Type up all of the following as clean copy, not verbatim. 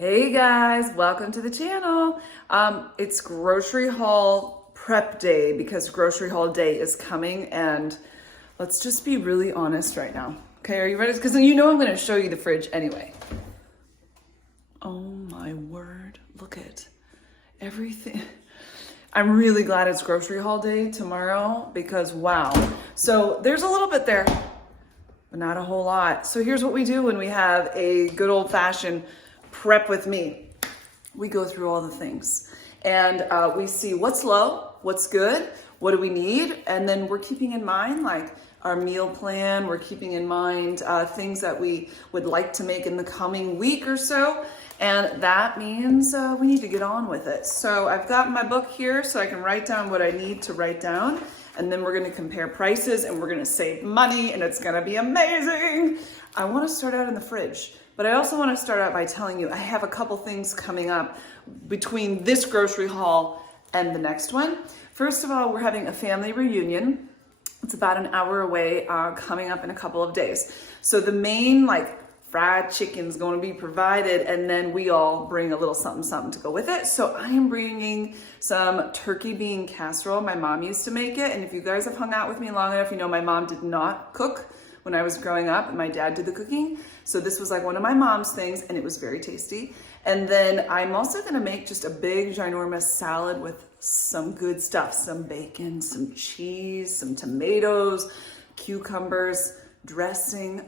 Hey guys, welcome to the channel. It's grocery haul prep day because grocery haul day is coming, and let's just be really honest right now. Okay, are you ready? Because you know I'm going to show you the fridge anyway. Oh my word, look at everything. I'm really glad it's grocery haul day tomorrow because wow. So there's a little bit there, but not a whole lot. So here's what we do when we have a good old fashioned prep with me. We go through all the things and we see what's low, what's good, what do we need, and then we're keeping in mind like our meal plan. We're keeping in mind things that we would like to make in the coming week or so, and that means we need to get on with it. So I've got my book here so I can write down what I need to write down, and then we're going to compare prices and we're going to save money, and it's going to be amazing. I want to start out in the fridge. But I also want to start out by telling you I have a couple things coming up between this grocery haul and the next one. First of all, we're having a family reunion. It's about an hour away, coming up in a couple of days. So the main fried chicken's going to be provided, and then we all bring a little something to go with it. So I am bringing some turkey bean casserole. My mom used to make it, and if you guys have hung out with me long enough, you know my mom did not cook when I was growing up, and my dad did the cooking. So this was like one of my mom's things, and it was very tasty. And then I'm also gonna make just a big, ginormous salad with some good stuff, some bacon, some cheese, some tomatoes, cucumbers, dressing,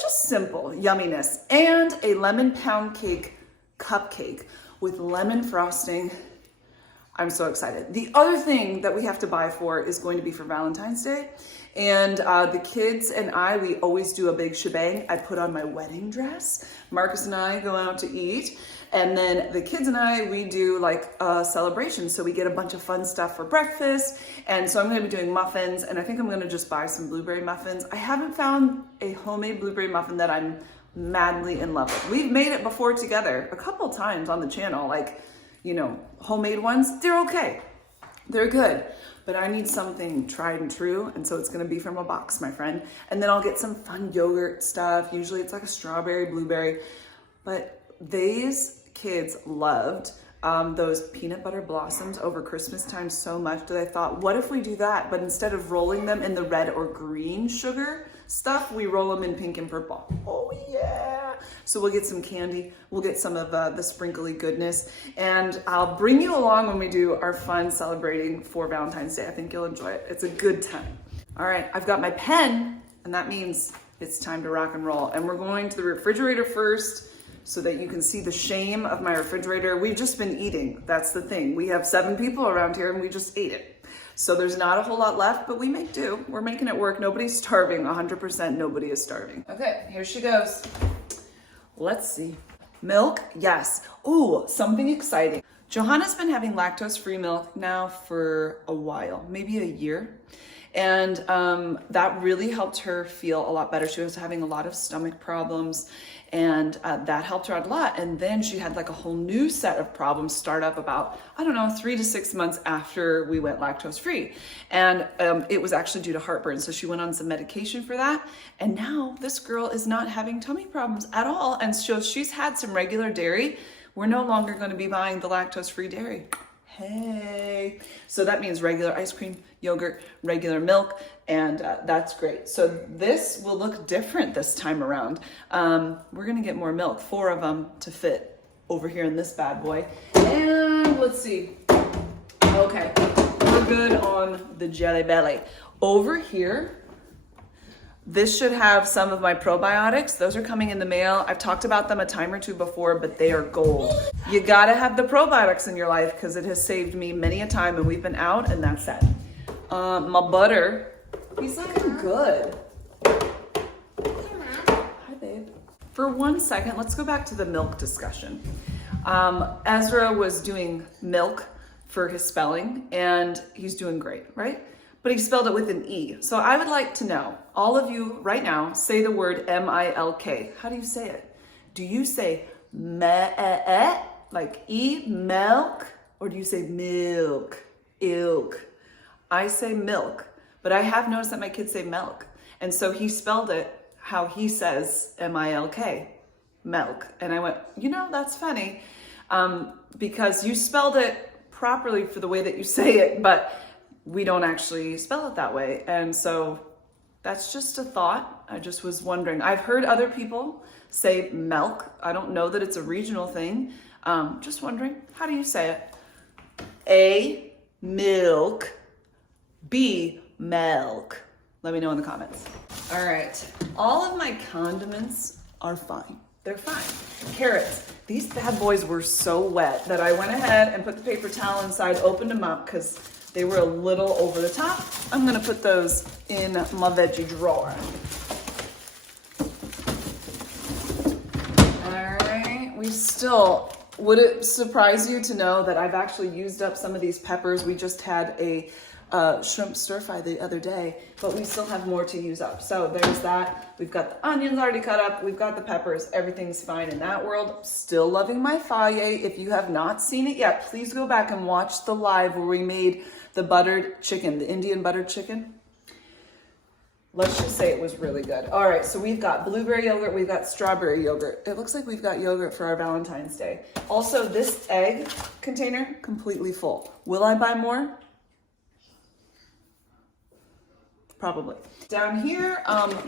just simple yumminess, and a lemon pound cake cupcake with lemon frosting. I'm so excited. The other thing that we have to buy for is going to be for Valentine's Day. And the kids and I, we always do a big shebang. I put on my wedding dress. Marcus and I go out to eat. And then the kids and I, we do like a celebration. So we get a bunch of fun stuff for breakfast. And so I'm gonna be doing muffins, and I think I'm gonna just buy some blueberry muffins. I haven't found a homemade blueberry muffin that I'm madly in love with. We've made it before together a couple times on the channel, homemade ones. They're okay, they're good. But I need something tried and true, and so it's gonna be from a box, my friend. And then I'll get some fun yogurt stuff. Usually it's like a strawberry, blueberry. But these kids loved those peanut butter blossoms over Christmas time so much that I thought, what if we do that? But instead of rolling them in the red or green sugar stuff, we roll them in pink and purple. Oh yeah. So we'll get some candy, we'll get some of the sprinkly goodness, and I'll bring you along when we do our fun celebrating for Valentine's Day. I think you'll enjoy it. It's a good time. All right, I've got my pen, and that means it's time to rock and roll. And we're going to the refrigerator first so that you can see the shame of my refrigerator. We've just been eating, that's the thing. We have 7 people around here and we just ate it. So there's not a whole lot left, but we make do. We're making it work. Nobody's starving, 100% nobody is starving. Okay, here she goes. Let's see. Milk, yes. Ooh, something exciting. Johanna's been having lactose-free milk now for a while, maybe a year. And that really helped her feel a lot better. She was having a lot of stomach problems, and that helped her out a lot. And then she had like a whole new set of problems start up about, 3 to 6 months after we went lactose free. And it was actually due to heartburn. So she went on some medication for that. And now this girl is not having tummy problems at all. And so she's had some regular dairy. We're no longer going to be buying the lactose free dairy. Hey, so that means regular ice cream, yogurt, regular milk, and that's great. So this will look different this time around. We're gonna get more milk, 4 of them to fit over here in this bad boy. And let's see. Okay, we're good on the Jelly Belly. Over here, this should have some of my probiotics. Those are coming in the mail. I've talked about them a time or two before, but they are gold. You gotta have the probiotics in your life because it has saved me many a time, and we've been out, and that's that. My butter, he's looking good. Hi, babe. For 1 second, let's go back to the milk discussion. Ezra was doing milk for his spelling, and he's doing great, right? But he spelled it with an E. So I would like to know, all of you right now, say the word M-I-L-K. How do you say it? Do you say me-e-e, like E, milk? Or do you say milk, ilk? I say milk, but I have noticed that my kids say milk. And so he spelled it how he says M-I-L-K, milk. And I went, you know, that's funny, because you spelled it properly for the way that you say it, but we don't actually spell it that way. And so that's just a thought. I just was wondering. I've heard other people say milk. I don't know that it's a regional thing. Just wondering, how do you say it? A, milk. B, milk. Let me know in the comments. All right, all of my condiments are fine. They're fine. Carrots, these bad boys were so wet that I went ahead and put the paper towel inside, opened them up because they were a little over the top. I'm gonna put those in my veggie drawer. All right, we still, would it surprise you to know that I've actually used up some of these peppers? We just had a shrimp stir fry the other day, but we still have more to use up. So there's that. We've got the onions already cut up. We've got the peppers. Everything's fine in that world. Still loving my faye. If you have not seen it yet, please go back and watch the live where we made the buttered chicken, the Indian buttered chicken. Let's just say it was really good. All right, so we've got blueberry yogurt, we've got strawberry yogurt. It looks like we've got yogurt for our Valentine's Day. Also, this egg container, completely full. Will I buy more? Probably. Down here,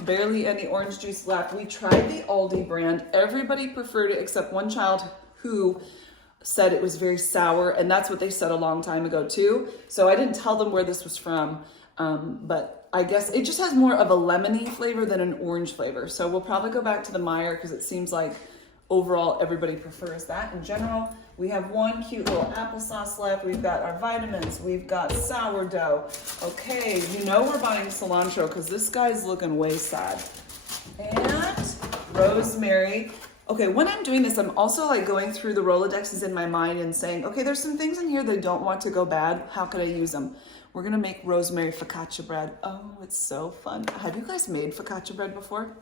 barely any orange juice left. We tried the Aldi brand. Everybody preferred it except one child who said it was very sour, and that's what they said a long time ago too. So I didn't tell them where this was from, but I guess it just has more of a lemony flavor than an orange flavor. So we'll probably go back to the Meyer because it seems like overall everybody prefers that in general. We have one cute little applesauce left. We've got our vitamins. We've got sourdough. Okay, you know we're buying cilantro because this guy's looking way sad. And rosemary. Okay, when I'm doing this, I'm also like going through the Rolodexes in my mind and saying, okay, there's some things in here that don't want to go bad. How could I use them? We're gonna make rosemary focaccia bread. Oh, it's so fun. Have you guys made focaccia bread before?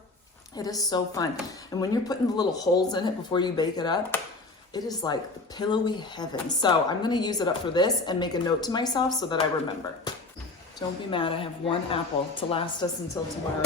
It is so fun. And when you're putting the little holes in it before you bake it up, it is like the pillowy heaven. So I'm gonna use it up for this and make a note to myself so that I remember. Don't be mad, I have one apple to last us until tomorrow.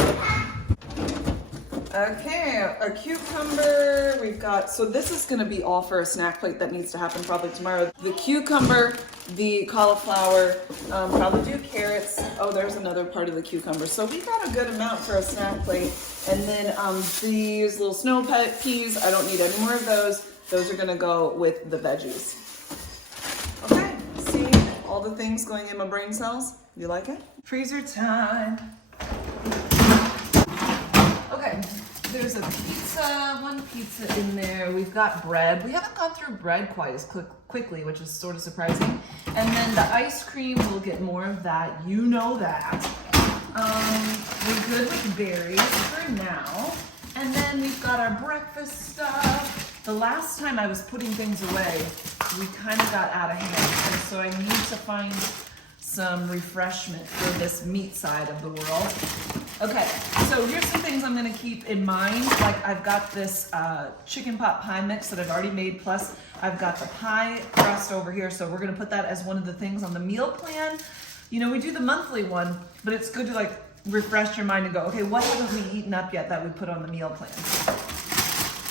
Okay, a cucumber, we've got, so this is gonna be all for a snack plate that needs to happen probably tomorrow. The cucumber, the cauliflower, probably do carrots. Oh, there's another part of the cucumber. So we got a good amount for a snack plate. And then these little snow peas, I don't need any more of those. Those are gonna go with the veggies. Okay, see all the things going in my brain cells? You like it? Freezer time. Okay, there's a pizza, one pizza in there. We've got bread. We haven't gone through bread quite as quickly, which is sort of surprising. And then the ice cream, we'll get more of that. You know that. We're good with berries for now. And then we've got our breakfast stuff. The last time I was putting things away, we kind of got out of hand. And so I need to find some refreshment for this meat side of the world. Okay, so here's some things I'm gonna keep in mind. Like I've got this chicken pot pie mix that I've already made, plus I've got the pie crust over here, so we're gonna put that as one of the things on the meal plan. You know, we do the monthly one, but it's good to like refresh your mind and go, okay, what haven't we eaten up yet that we put on the meal plan?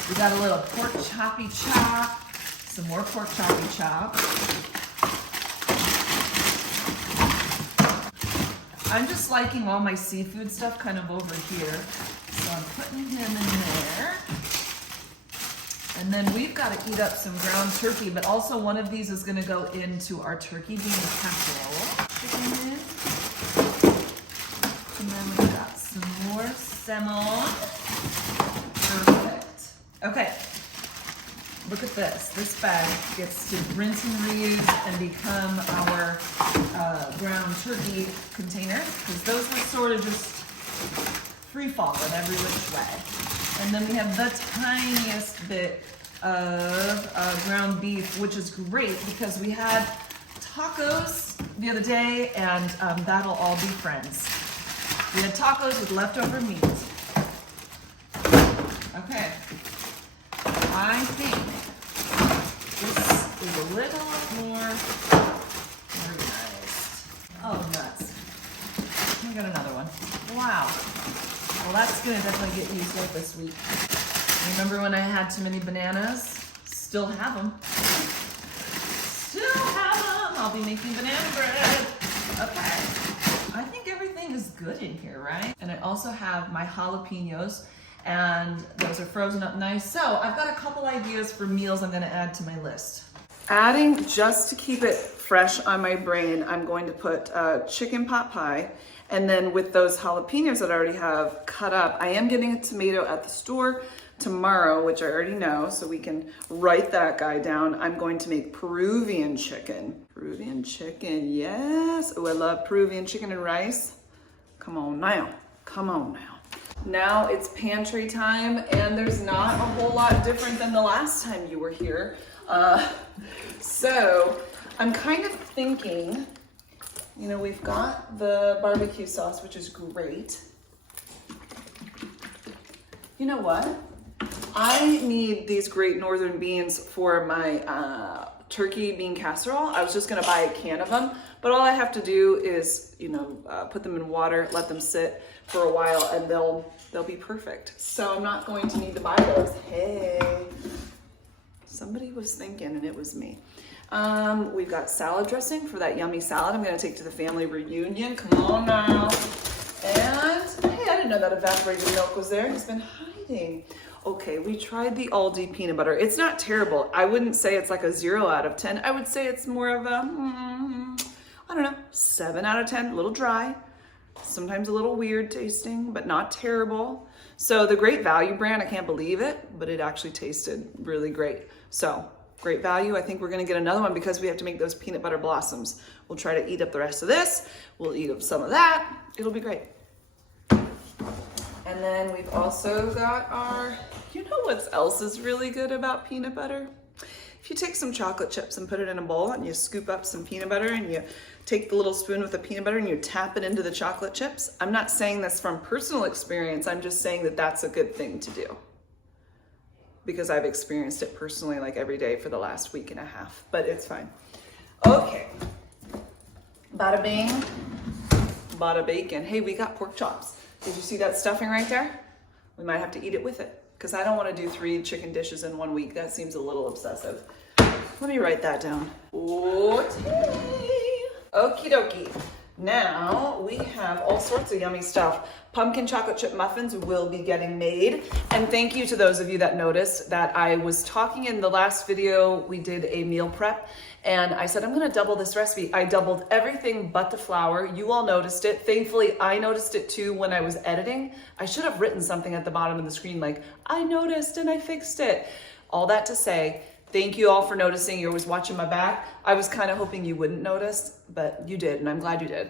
We got a little pork choppy chop, some more pork choppy chop. I'm just liking all my seafood stuff kind of over here. So I'm putting him in there. And then we've got to eat up some ground turkey, but also one of these is gonna go into our turkey bean casserole. And then we've got some more salmon. Perfect. Okay. Look at this. This bag gets to rinse and reuse and become our ground turkey container, because those are sort of just free falling every which way. And then we have the tiniest bit of ground beef, which is great because we had tacos the other day, and that'll all be friends. We had tacos with leftover meat. Okay. I think this is a little more organized. Oh, nuts. I got another one. Wow. Well, that's gonna definitely get used up this week. Remember when I had too many bananas? Still have them. Still have them. I'll be making banana bread. Okay. I think everything is good in here, right? And I also have my jalapenos, and those are frozen up nice. So I've got a couple ideas for meals I'm gonna add to my list. Adding, just to keep it fresh on my brain, I'm going to put chicken pot pie. And then with those jalapenos that I already have cut up, I am getting a tomato at the store tomorrow, which I already know, so we can write that guy down. I'm going to make Peruvian chicken. Peruvian chicken, yes. Oh, I love Peruvian chicken and rice. Come on now, come on now. Now it's pantry time, and there's not a whole lot different than the last time you were here. So I'm kind of thinking, you know, we've got the barbecue sauce, which is great. You know what? I need these great northern beans for my turkey bean casserole. I was just gonna buy a can of them, but all I have to do is, you know, put them in water, let them sit for a while, and they'll be perfect. So I'm not going to need to buy those. Hey, somebody was thinking, and it was me. We've got salad dressing for that yummy salad I'm gonna take to the family reunion. Come on now. And hey, I didn't know that evaporated milk was there. It's been hiding. Okay, we tried the Aldi peanut butter. It's not terrible. I wouldn't say it's like a 0 out of 10. I would say it's more of a, I don't know, 7 out of 10. A little dry, sometimes a little weird tasting, but not terrible. So the Great Value brand, I can't believe it, but it actually tasted really great. So Great Value. I think we're gonna get another one because we have to make those peanut butter blossoms. We'll try to eat up the rest of this. We'll eat up some of that. It'll be great. And then we've also got our, you know what else is really good about peanut butter? If you take some chocolate chips and put it in a bowl and you scoop up some peanut butter and you take the little spoon with the peanut butter and you tap it into the chocolate chips. I'm not saying this from personal experience. I'm just saying that that's a good thing to do, because I've experienced it personally like every day for the last week and a half, but it's fine. Okay, bada bing, bada bacon. Hey, we got pork chops. Did you see that stuffing right there? We might have to eat it with it, because I don't want to do 3 chicken dishes in 1 week. That seems a little obsessive. Let me write that down. Okay. Okie dokie. Now we have all sorts of yummy stuff. Pumpkin chocolate chip muffins will be getting made. And thank you to those of you that noticed that I was talking in the last video. We did a meal prep and I said, I'm gonna double this recipe. I doubled everything but the flour. You all noticed it. Thankfully, I noticed it too when I was editing. I should have written something at the bottom of the screen like, I noticed and I fixed it. All that to say, thank you all for noticing. You're always watching my back. I was kind of hoping you wouldn't notice, but you did, and I'm glad you did.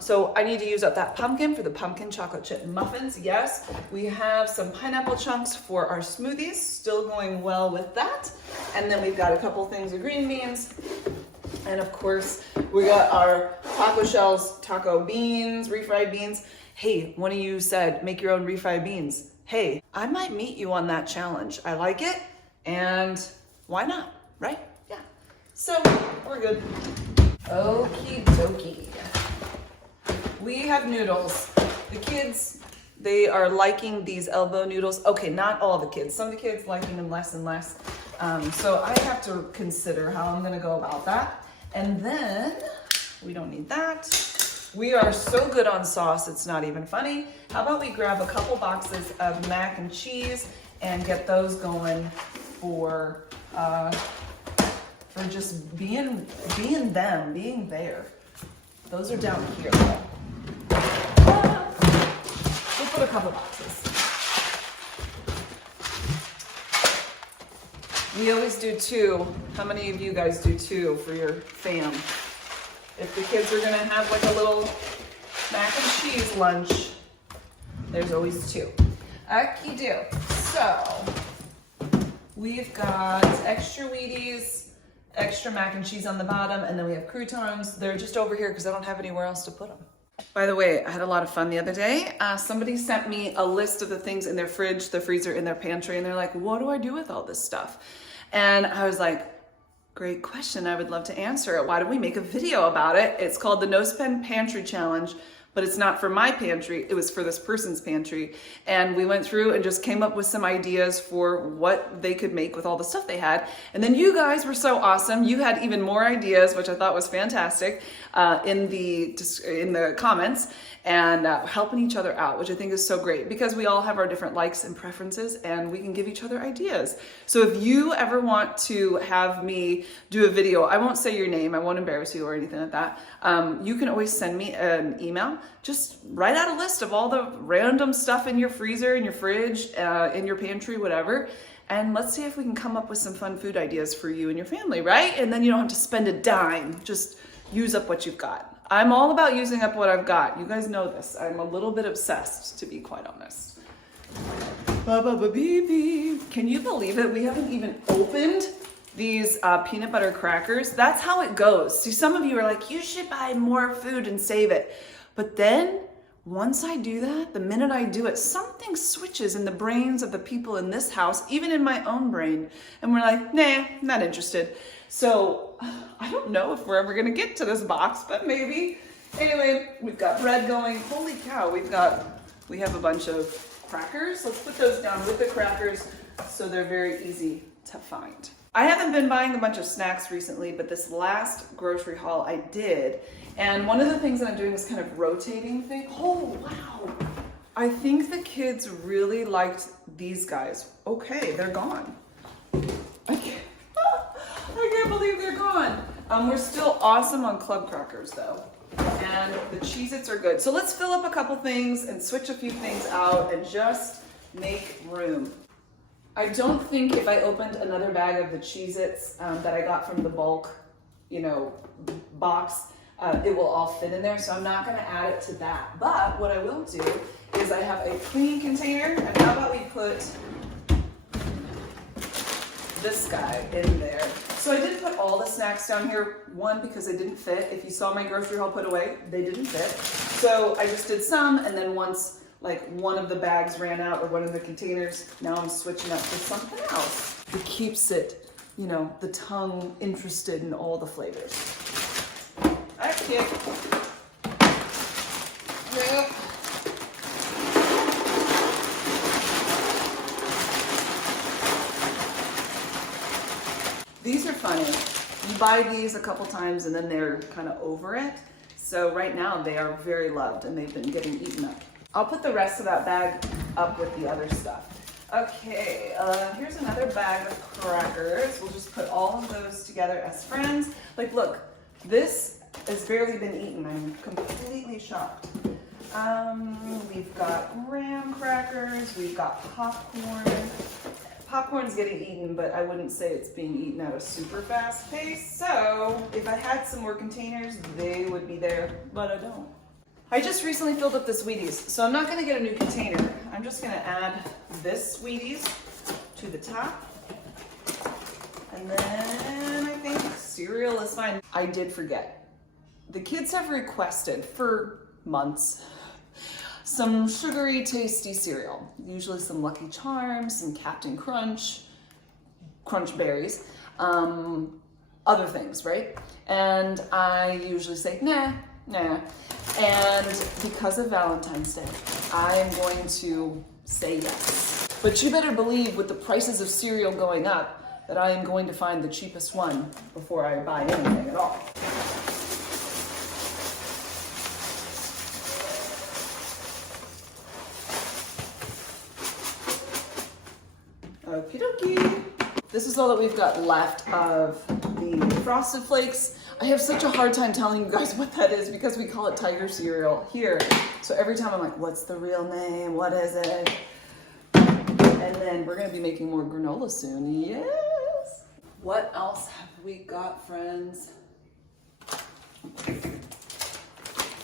So I need to use up that pumpkin for the pumpkin chocolate chip muffins. Yes, we have some pineapple chunks for our smoothies, still going well with that. And then we've got a couple things of green beans. And of course, we got our taco shells, taco beans, refried beans. Hey, one of you said, make your own refried beans. Hey, I might meet you on that challenge. I like it. And why not, right? Yeah. So we're good. Okie dokie. We have noodles. The kids, they are liking these elbow noodles. Okay, not all the kids. Some of the kids liking them less and less. So I have to consider how I'm gonna go about that. And then, we don't need that. We are so good on sauce, it's not even funny. How about we grab a couple boxes of mac and cheese and get those going for just being them, being there. Those are down here though. We'll put a couple boxes. We always do 2. How many of you guys do 2 for your fam? If the kids are gonna have like a little mac and cheese lunch, there's always 2. Okie doke. So we've got extra Wheaties, extra mac and cheese on the bottom, and then we have croutons. They're just over here because I don't have anywhere else to put them. By the way, I had a lot of fun the other day. Somebody sent me a list of the things in their fridge, the freezer, in their pantry, and they're like, what do I do with all this stuff? And I was like, great question. I would love to answer it. Why don't we make a video about it? It's called the No Spend Pantry Challenge. but it's not for my pantry, it was for this person's pantry. And we went through and just came up with some ideas for what they could make with all the stuff they had. And then you guys were so awesome. You had even more ideas, which I thought was fantastic, in the comments, and helping each other out, which I think is so great because we all have our different likes and preferences and we can give each other ideas. So if you ever want to have me do a video, I won't say your name, I won't embarrass you or anything like that. You can always send me an email. Just write out a list of all the random stuff in your freezer, in your fridge, in your pantry, whatever. And let's see if we can come up with some fun food ideas for you and your family, right? And then you don't have to spend a dime. Just use up what you've got. I'm all about using up what I've got. You guys know this. I'm a little bit obsessed, to be quite honest. Can you believe it? We haven't even opened these peanut butter crackers. That's how it goes. See, some of you are like, you should buy more food and save it. But then once I do that, the minute I do it, something switches in the brains of the people in this house, even in my own brain. And we're like, nah, not interested. So I don't know if we're ever gonna get to this box, but maybe. Anyway, we've got bread going. Holy cow, we have a bunch of crackers. Let's put those down with the crackers so they're very easy to find. I haven't been buying a bunch of snacks recently, but this last grocery haul I did. And one of the things that I'm doing is kind of rotating thing. Oh, wow. I think the kids really liked these guys. Okay, they're gone. I can't believe they're gone. We're still awesome on club crackers though. And the Cheez-Its are good. So let's fill up a couple things and switch a few things out and just make room. I don't think if I opened another bag of the Cheez-Its that I got from the bulk, box, it will all fit in there. So I'm not gonna add it to that. But what I will do is I have a clean container, and how about we put this guy in there. So I didn't put all the snacks down here, one, because they didn't fit. If you saw my grocery haul put away, they didn't fit. So I just did some, and then once like one of the bags ran out or one of the containers, now I'm switching up to something else. It keeps it, the tongue interested in all the flavors. Okay. Yep. These are funny. You buy these a couple times and then they're kind of over it. So right now they are very loved and they've been getting eaten up. I'll put the rest of that bag up with the other stuff. Okay, here's another bag of crackers. We'll just put all of those together as friends. Like, look, this has barely been eaten. I'm completely shocked. We've got graham crackers. We've got popcorn. Popcorn's getting eaten, but I wouldn't say it's being eaten at a super fast pace. So if I had some more containers, they would be there, but I don't. I just recently filled up this Wheaties, so I'm not gonna get a new container. I'm just gonna add this Wheaties to the top. And then I think cereal is fine. I did forget. The kids have requested for months some sugary, tasty cereal. Usually some Lucky Charms, some Captain Crunch, Crunch Berries, other things, right? And I usually say, nah. And because of Valentine's Day, I'm going to say yes. But you better believe with the prices of cereal going up that I am going to find the cheapest one before I buy anything at all. Okie dokie. This is all that we've got left of the Frosted Flakes. I have such a hard time telling you guys what that is because we call it tiger cereal here. So every time I'm like, what's the real name? What is it? And then we're gonna be making more granola soon. Yes. What else have we got, friends?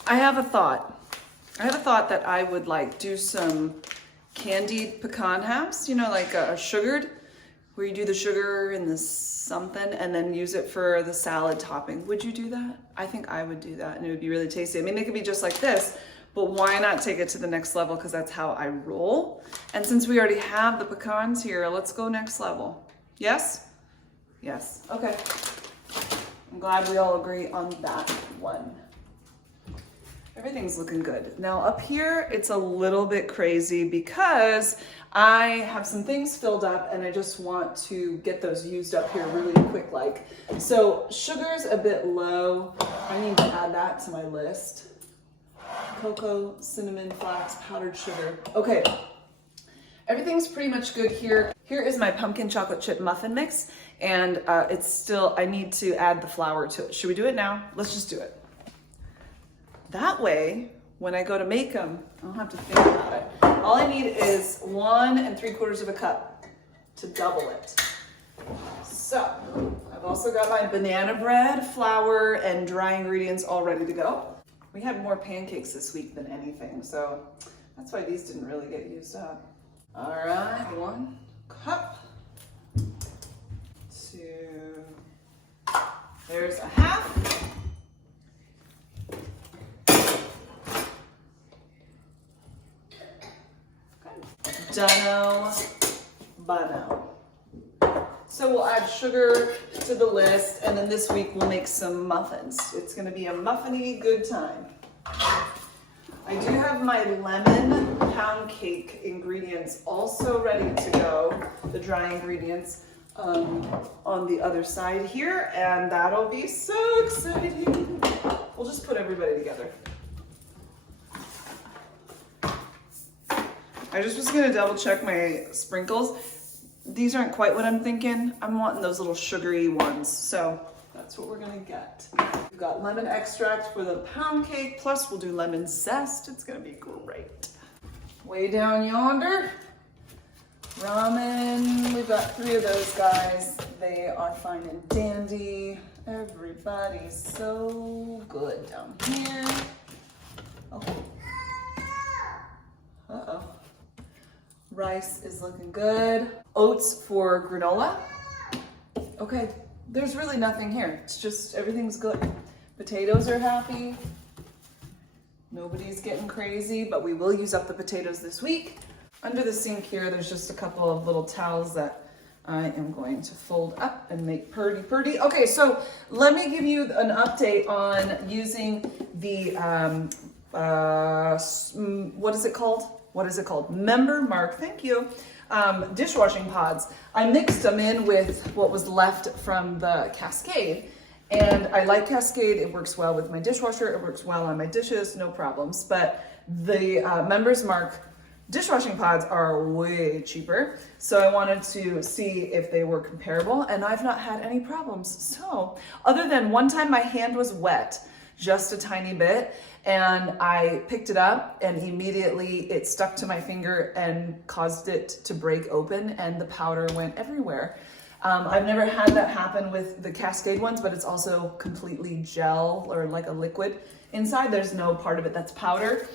I have a thought. That I would like do some candied pecan halves, like a sugared, where you do the sugar and the something and then use it for the salad topping. Would you do that? I think I would do that and it would be really tasty. I mean, it could be just like this, but why not take it to the next level? Because that's how I roll. And since we already have the pecans here, let's go next level. Yes? Yes. Okay. I'm glad we all agree on that one. Everything's looking good. Now up here, it's a little bit crazy because I have some things filled up and I just want to get those used up here really quick like. So sugar's a bit low. I need to add that to my list. Cocoa, cinnamon, flax, powdered sugar. Okay, everything's pretty much good here. Here is my pumpkin chocolate chip muffin mix, and it's still, I need to add the flour to it. Should we do it now? Let's just do it. That way, when I go to make them, I don't have to think about it. All I need is 1 3/4 cup to double it. So, I've also got my banana bread, flour, and dry ingredients all ready to go. We had more pancakes this week than anything, so that's why these didn't really get used up. All right, 1 cup. 2, there's a half. Dunno, bunno. So we'll add sugar to the list, and then this week we'll make some muffins. It's gonna be a muffiny good time. I do have my lemon pound cake ingredients also ready to go, the dry ingredients on the other side here, and that'll be so exciting. We'll just put everybody together. I just was gonna double check my sprinkles. These aren't quite what I'm thinking. I'm wanting those little sugary ones, so that's what we're gonna get. We've got lemon extract for the pound cake, plus we'll do lemon zest. It's gonna be great. Way down yonder, ramen. We've got 3 of those guys. They are fine and dandy. Everybody's so good down here. Oh. Uh-oh. Rice is looking good. Oats for granola. Okay, there's really nothing here. It's just everything's good. Potatoes are happy. Nobody's getting crazy, but we will use up the potatoes this week. Under the sink here, there's just a couple of little towels that I am going to fold up and make purdy. Okay, so let me give you an update on using the, what is it called? Member Mark, thank you. Dishwashing pods. I mixed them in with what was left from the Cascade. And I like Cascade. It works well with my dishwasher. It works well on my dishes, no problems. But the Members Mark dishwashing pods are way cheaper. So I wanted to see if they were comparable, and I've not had any problems. So other than one time my hand was wet, just a tiny bit, and I picked it up and immediately it stuck to my finger and caused it to break open and the powder went everywhere. I've never had that happen with the Cascade ones, but it's also completely gel or like a liquid inside. There's no part of it that's powder.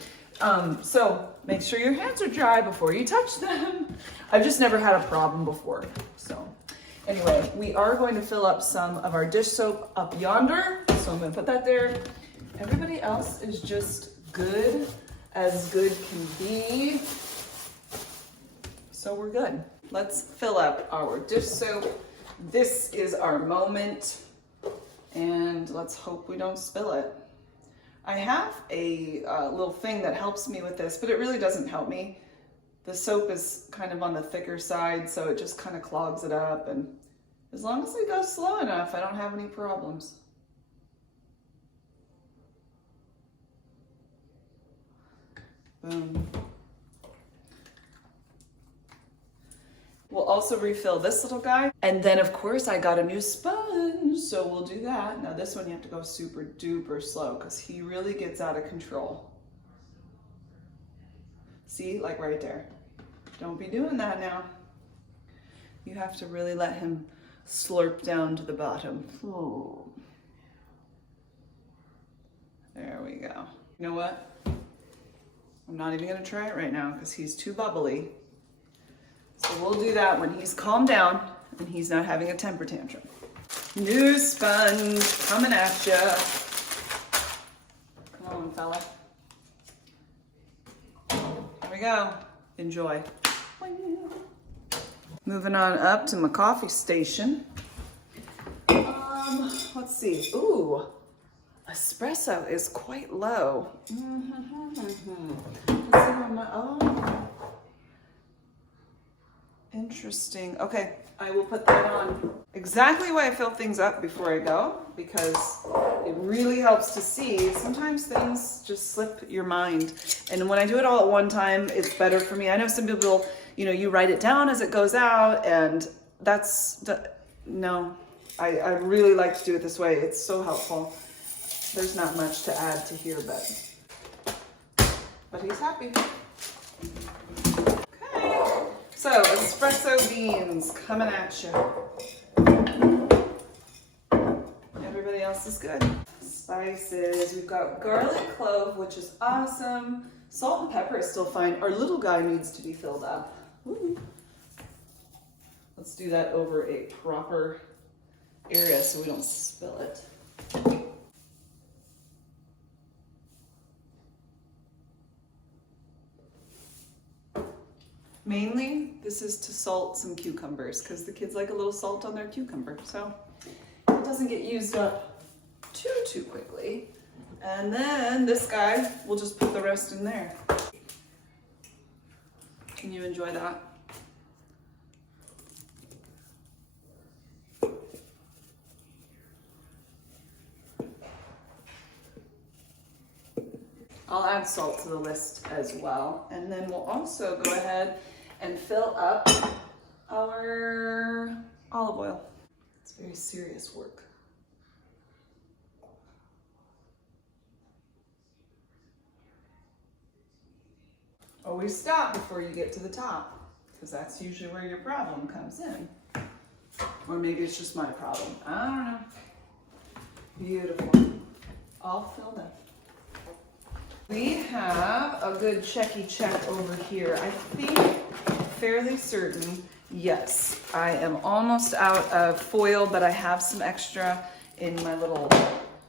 So make sure your hands are dry before you touch them. I've just never had a problem before. So anyway, we are going to fill up some of our dish soap up yonder. So I'm gonna put that there. Everybody else is just good as good can be. So we're good. Let's fill up our dish soap. This is our moment, and let's hope we don't spill it. I have a little thing that helps me with this, but it really doesn't help me. The soap is kind of on the thicker side, so it just kind of clogs it up, and as long as it goes slow enough, I don't have any problems. Boom. We'll also refill this little guy. And then of course I got a new sponge, so we'll do that. Now this one you have to go super duper slow because he really gets out of control. See, like right there. Don't be doing that now. You have to really let him slurp down to the bottom. Ooh. There we go. You know what? I'm not even gonna try it right now because he's too bubbly. So we'll do that when he's calmed down and he's not having a temper tantrum. New sponge coming at ya. Come on, fella. Here we go. Enjoy. Moving on up to my coffee station. Let's see. Ooh, espresso is quite low. Let's see how much, oh, interesting. Okay, I will put that on. Exactly why I fill things up before I go, because it really helps to see. Sometimes things just slip your mind. And when I do it all at one time, it's better for me. I know some people, you know, you write it down as it goes out, and no, I really like to do it this way. It's so helpful. There's not much to add to here, but he's happy. Okay, so espresso beans coming at you. Everybody else is good. Spices, we've got garlic clove, which is awesome. Salt and pepper is still fine. Our little guy needs to be filled up. Ooh. Let's do that over a proper area so we don't spill it. Mainly, this is to salt some cucumbers because the kids like a little salt on their cucumber, so it doesn't get used up too quickly. And then this guy, we'll just put the rest in there. Can you enjoy that? I'll add salt to the list as well. And then we'll also go ahead and fill up our olive oil. It's very serious work. Always stop before you get to the top, because that's usually where your problem comes in. Or maybe it's just my problem. I don't know. Beautiful. All filled up. We have a good checky check over here. I think, fairly certain, yes, I am almost out of foil, but I have some extra in my little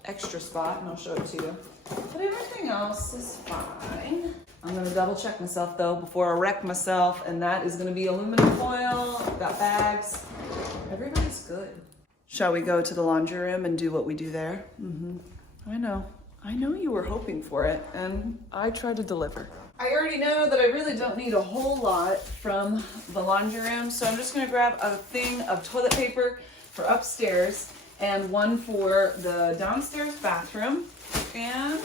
extra spot, and I'll show it to you. But everything else is fine. I'm gonna double check myself though before I wreck myself, and that is gonna be aluminum foil. I've got bags. Everybody's good. Shall we go to the laundry room and do what we do there? I know you were hoping for it, and I tried to deliver. I already know that I really don't need a whole lot from the laundry room, so I'm just gonna grab a thing of toilet paper for upstairs and one for the downstairs bathroom. And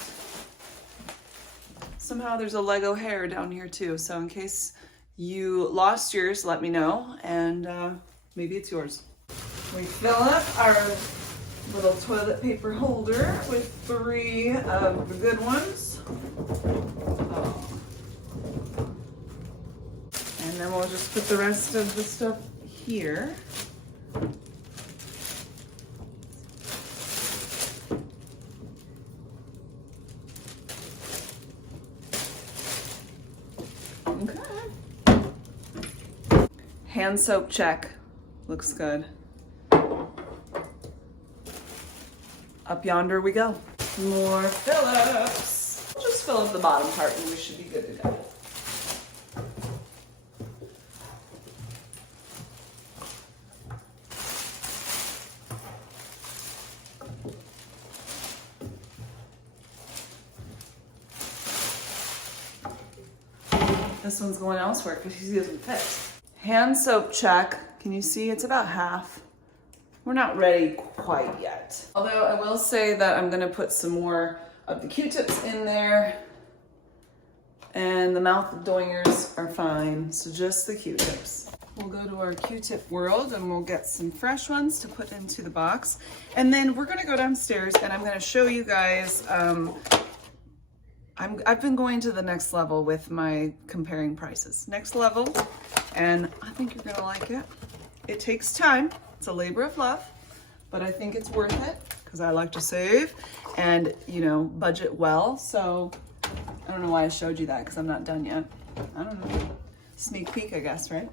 somehow there's a Lego hair down here too, so in case you lost yours, let me know, and maybe it's yours. We fill up our little toilet paper holder with 3 of the good ones. And then we'll just put the rest of the stuff here. Okay. Hand soap check. Looks good. Up yonder we go. More fill-ups. We'll just fill up the bottom part and we should be good to go. This one's going elsewhere because he doesn't fit. Hand soap check. Can you see? It's about half. We're not ready quite yet. Although I will say that I'm gonna put some more of the Q-tips in there, and the mouth doingers are fine, so just the Q-tips. We'll go to our Q-tip world and we'll get some fresh ones to put into the box. And then we're gonna go downstairs and I'm gonna show you guys, I've been going to the next level with my comparing prices. Next level, and I think you're gonna like it. It takes time. It's a labor of love, but I think it's worth it because I like to save and, you know, budget well. So I don't know why I showed you that because I'm not done yet. I don't know. Sneak peek, I guess, right?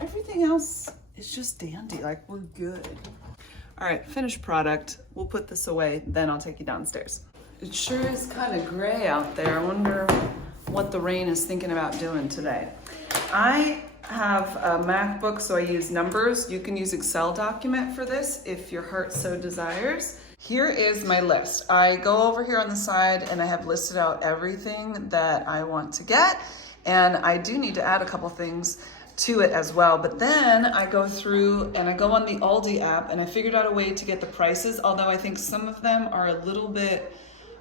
Everything else is just dandy. Like, we're good. All right, finished product. We'll put this away, then I'll take you downstairs. It sure is kind of gray out there. I wonder what the rain is thinking about doing today. I have a MacBook, so I use numbers. You can use Excel document for this if your heart so desires. Here is my list. I go over here on the side and I have listed out everything that I want to get. And I do need to add a couple things to it as well. But then I go through and I go on the Aldi app and I figured out a way to get the prices, although I think some of them are a little bit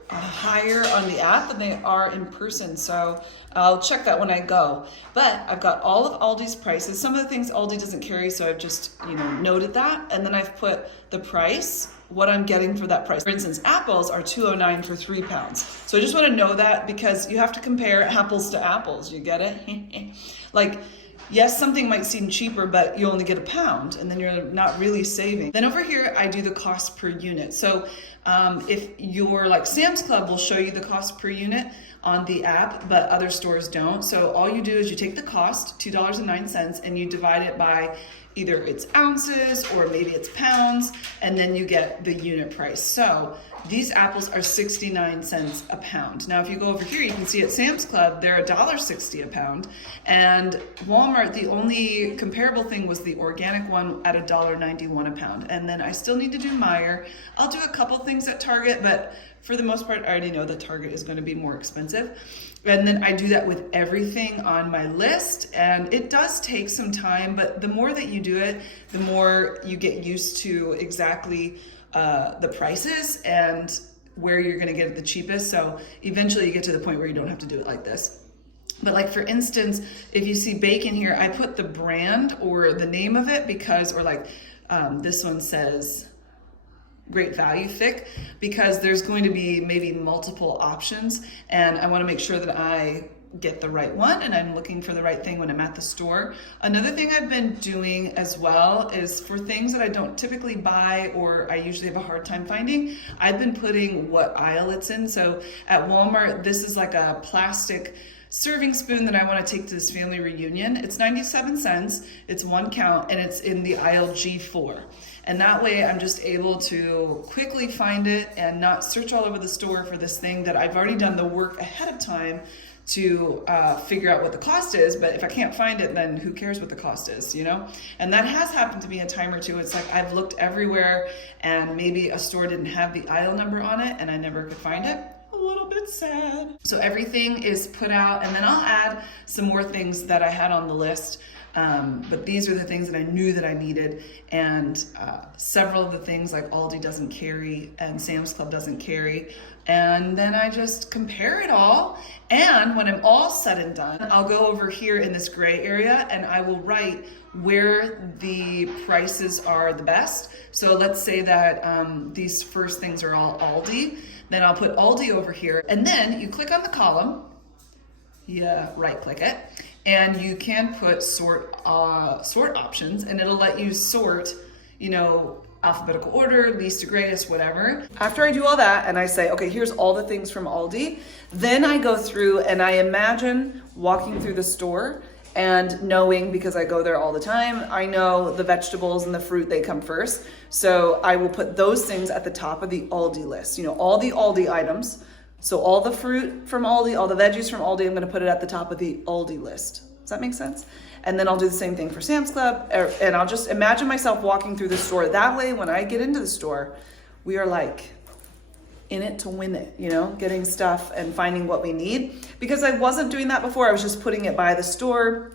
higher on the app than they are in person. So I'll check that when I go. But I've got all of Aldi's prices. Some of the things Aldi doesn't carry, so I've just, noted that. And then I've put the price, what I'm getting for that price. For instance, apples are $2.09 for 3 pounds. So I just want to know that because you have to compare apples to apples. You get it? Like, yes, something might seem cheaper, but you only get a pound and then you're not really saving. Then over here, I do the cost per unit. So if you're like Sam's Club will show you the cost per unit on the app, but other stores don't. So all you do is you take the cost, $2.09, and you divide it by either it's ounces or maybe it's pounds, and then you get the unit price. So these apples are 69 cents a pound. Now, if you go over here, you can see at Sam's Club, they're $1.60 a pound. And Walmart, the only comparable thing was the organic one at $1.91 a pound. And then I still need to do Meijer. I'll do a couple things at Target, but for the most part, I already know that Target is going to be more expensive. And then I do that with everything on my list. And it does take some time, but the more that you do it, the more you get used to exactly the prices and where you're going to get it the cheapest. So eventually you get to the point where you don't have to do it like this. But like, for instance, if you see bacon here, I put the brand or the name of it because, or like this one says Great Value Thick, because there's going to be maybe multiple options and I want to make sure that I get the right one and I'm looking for the right thing when I'm at the store. Another thing I've been doing as well is for things that I don't typically buy or I usually have a hard time finding, I've been putting what aisle it's in. So at Walmart, this is like a plastic serving spoon that I want to take to this family reunion. It's 97 cents, it's 1 count, and it's in the aisle G4. And that way I'm just able to quickly find it and not search all over the store for this thing that I've already done the work ahead of time to figure out what the cost is. But if I can't find it, then who cares what the cost is, And that has happened to me a time or two. It's like I've looked everywhere and maybe a store didn't have the aisle number on it and I never could find it. A little bit sad. So everything is put out, and then I'll add some more things that I had on the list. But these are the things that I knew that I needed, and several of the things like Aldi doesn't carry and Sam's Club doesn't carry. And then I just compare it all, and when I'm all said and done, I'll go over here in this gray area and I will write where the prices are the best. So let's say that these first things are all Aldi. Then I'll put Aldi over here, and then you click on the column, you right click it, and you can put sort options, and it'll let you sort, alphabetical order, least to greatest, whatever. After I do all that and I say, okay, here's all the things from Aldi, then I go through and I imagine walking through the store and knowing, because I go there all the time, I know the vegetables and the fruit, they come first. So I will put those things at the top of the Aldi list, all the Aldi items. So all the fruit from Aldi, all the veggies from Aldi, I'm gonna put it at the top of the Aldi list. Does that make sense? And then I'll do the same thing for Sam's Club, and I'll just imagine myself walking through the store. That way, when I get into the store, we are like in it to win it, getting stuff and finding what we need. Because I wasn't doing that before, I was just putting it by the store.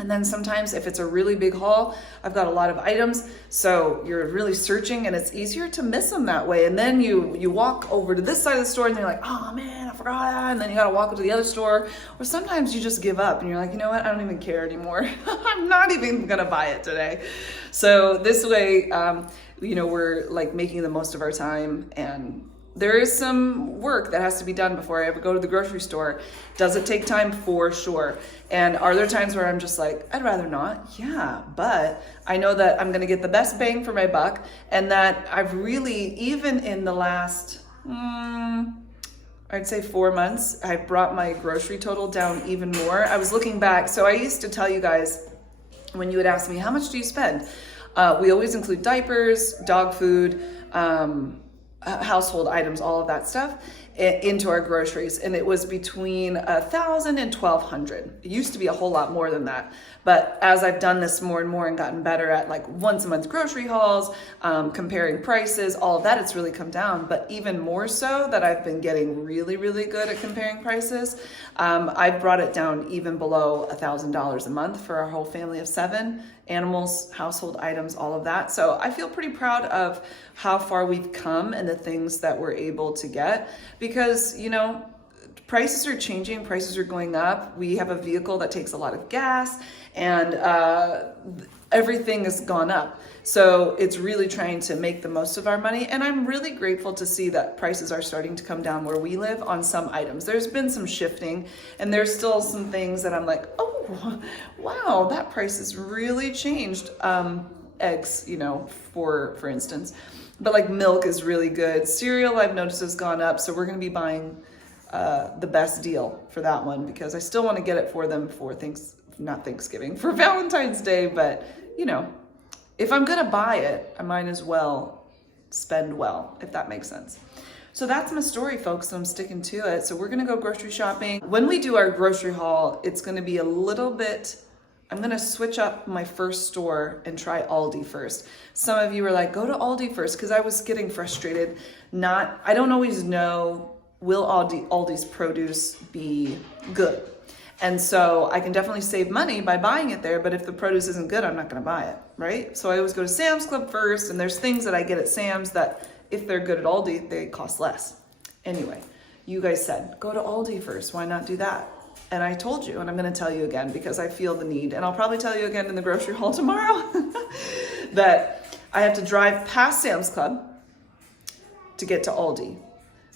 And then sometimes if it's a really big haul, I've got a lot of items, so you're really searching and it's easier to miss them that way. And then you walk over to this side of the store and you're like, oh man, I forgot that. And then you gotta walk to the other store. Or sometimes you just give up and you're like, you know what, I don't even care anymore. I'm not even gonna buy it today. So this way, we're like making the most of our time, and there is some work that has to be done before I ever go to the grocery store. Does it take time? For sure. And are there times where I'm just like, I'd rather not? Yeah, but I know that I'm gonna get the best bang for my buck, and that I've really, even in the last, I'd say 4 months, I've brought my grocery total down even more. I was looking back, so I used to tell you guys, when you would ask me, how much do you spend? We always include diapers, dog food, household items, all of that stuff into our groceries, and it was between 1,000 and 1,200. It used to be a whole lot more than that, but as I've done this more and more and gotten better at like once a month grocery hauls, comparing prices, all of that, it's really come down. But even more so that I've been getting really, really good at comparing prices, I brought it down even below $1,000 a month for our whole family of 7. Animals, household items, all of that. So I feel pretty proud of how far we've come and the things that we're able to get, because, you know, prices are changing, prices are going up. We have a vehicle that takes a lot of gas, and everything has gone up. So it's really trying to make the most of our money. And I'm really grateful to see that prices are starting to come down where we live on some items. There's been some shifting, and there's still some things that I'm like, oh, wow, that price has really changed. Eggs, you know, for instance. But like milk is really good. Cereal, I've noticed, has gone up. So we're going to be buying the best deal for that one, because I still want to get it for them for not Thanksgiving, for Valentine's Day. But, you know, if I'm going to buy it, I might as well spend well, if that makes sense. So that's my story, folks. I'm sticking to it. So we're going to go grocery shopping. When we do our grocery haul, it's going to be a little bit, I'm going to switch up my first store and try Aldi first. Some of you were like, go to Aldi first, because I was getting frustrated. I don't always know, will Aldi's produce be good? And so I can definitely save money by buying it there, but if the produce isn't good, I'm not going to buy it, right? So I always go to Sam's Club first, and there's things that I get at Sam's that if they're good at Aldi, they cost less. Anyway, you guys said, go to Aldi first. Why not do that? And I told you, and I'm going to tell you again because I feel the need, and I'll probably tell you again in the grocery haul tomorrow, that I have to drive past Sam's Club to get to Aldi.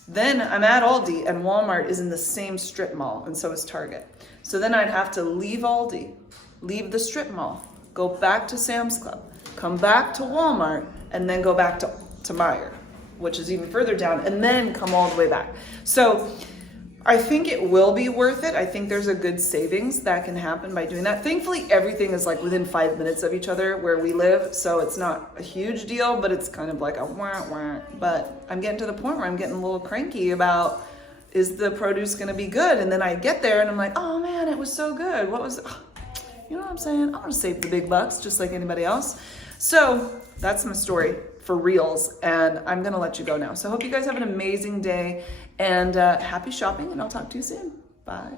Then I'm at Aldi, and Walmart is in the same strip mall, and so is Target. So then I'd have to leave Aldi, leave the strip mall, go back to Sam's Club, come back to Walmart, and then go back to Meijer, which is even further down, and then come all the way back. So I think it will be worth it. I think there's a good savings that can happen by doing that. Thankfully, everything is like within 5 minutes of each other where we live, so it's not a huge deal, but it's kind of like a wah wah. But I'm getting to the point where I'm getting a little cranky about, is the produce going to be good? And then I get there and I'm like, oh man, it was so good. What was, you know what I'm saying? I'm going to save the big bucks just like anybody else. So that's my story for reals, and I'm going to let you go now. So I hope you guys have an amazing day, and happy shopping, and I'll talk to you soon. Bye.